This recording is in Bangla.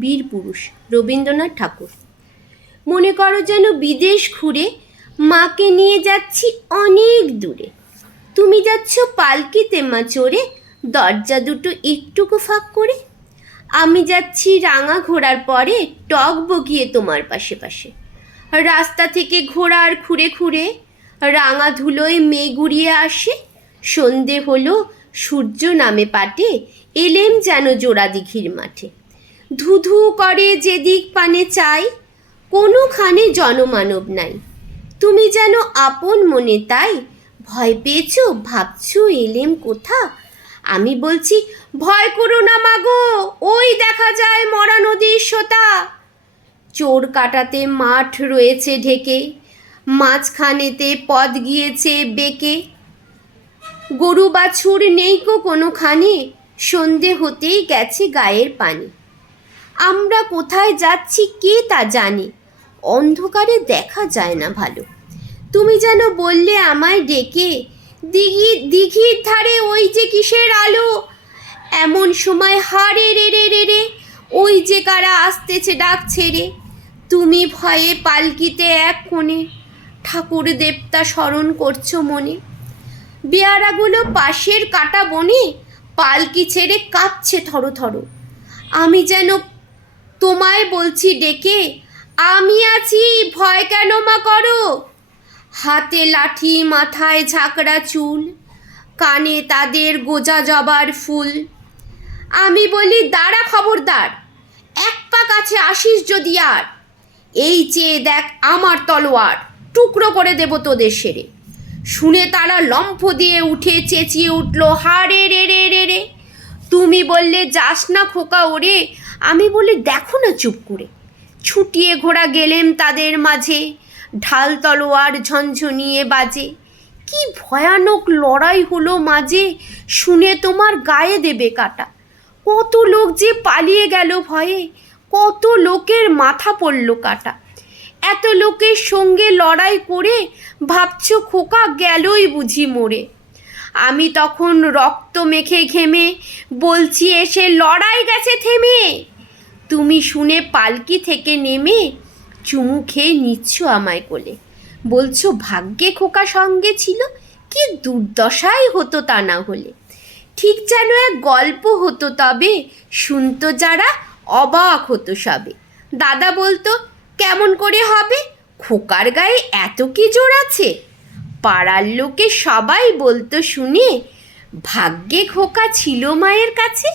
বীরপুরুষ রবীন্দ্রনাথ ঠাকুর। মনে করো যেন বিদেশ ঘুরে মাকে নিয়ে যাচ্ছি অনেক দূরে। তুমি যাচ্ছ পালকিতে মা চড়ে, দরজা দুটো একটুকু ফাঁক করে। আমি যাচ্ছি রাঙা ঘোড়ার পরে, টক বগিয়ে তোমার পাশে পাশে। রাস্তা থেকে ঘোড়ার খুঁড়ে খুঁড়ে রাঙা ধুলোয় মেঘ গুড়িয়ে আসে। সন্ধে হলো, সূর্য নামে পাটে, এলেম যেন জোড়া দিঘির মাঠে। ধুধু করে যেদিক পানে চাই, কোনোখানে জনমানব নাই। তুমি যেন আপন মনে তাই, ভয় পেয়েছো ভাবছো এলেম কোথা। আমি বলছি ভয় করো না মাগো, ওই দেখা যায় মরা নদীর সোতা। চোর কাটাতে মাঠ রয়েছে ঢেকে, মাঝখানেতে পথ গিয়েছে বেঁকে। গরু বাছুর নেইকো কোনোখানে, সন্ধে হতেই গেছে গায়ের পানি। আমরা কোথায় যাচ্ছি কে তা জানে, অন্ধকারে দেখা যায় না ভালো। তুমি যেন বললে আমায় ডেকে, দিঘির ধারে ওই যে কিসের আলো। এমন সময় হারে রে রে রে রে, ওই যে কারা আসতেছে ডাক ছেড়ে। তুমি ভয়ে পালকিতে এক কোণে, ঠাকুর দেবতা স্মরণ করছো মনে। বেয়ারাগুলো পাশের কাটা বনে, পালকি ছেড়ে কাঁপছে থরো থরো। আমি যেন তোমায় বলছি ডেকে, আমি আছি ভয় কেন মা করো। হাতে লাঠি মাথায় ঝাঁকড়া চুল, কানে তাদের গোজা জবার ফুল। আমি বলি দাঁড়া খবরদার, এক পা কাছে আসিস যদি আর। এই চেয়ে দেখ আমার তলোয়ার, টুকরো করে দেব তোদের সেরে। শুনে তারা লম্ফ দিয়ে উঠে চেঁচিয়ে উঠল হারে রে রে রে রে। তুমি বললে যাস না খোকা ওরে, আমি বলি দেখো না চুপ করে। ছুটিয়ে ঘোড়া গেলেম তাদের মাঝে, ঢাল তলোয়ার ঝনঝনিয়ে বাজে। কি ভয়ানক লড়াই হলো মাঝে, শুনে তোমার গায়ে দেবে কাটা। কত লোক যে পালিয়ে গেল ভয়ে, কত লোকের মাথা পড়ল কাটা। এত লোকের সঙ্গে লড়াই করে ভাবছো খোকা গেলই বুঝি মরে। আমি তখন রক্ত মেখে ঘেমে বলছি এসে লড়াই গেছে থেমে। তুমি শুনে পালকি থেকে নেমে চুমু খেয়ে নিচ্ছ আমায় কোলে। বলছো ভাগ্যে খোকা সঙ্গে ছিল, কি দুর্দশাই হতো তা না হলে। ঠিক যেন এক গল্প হতো তবে, শুনতো যারা অবাক হতো সবে। দাদা বলতো কেমন করে হবে, খোকার গায়ে এত কি জোর আছে। পাড়ার লোকে সবাই বলতো শুনে, ভাগ্যে খোকা ছিল মায়ের কাছে।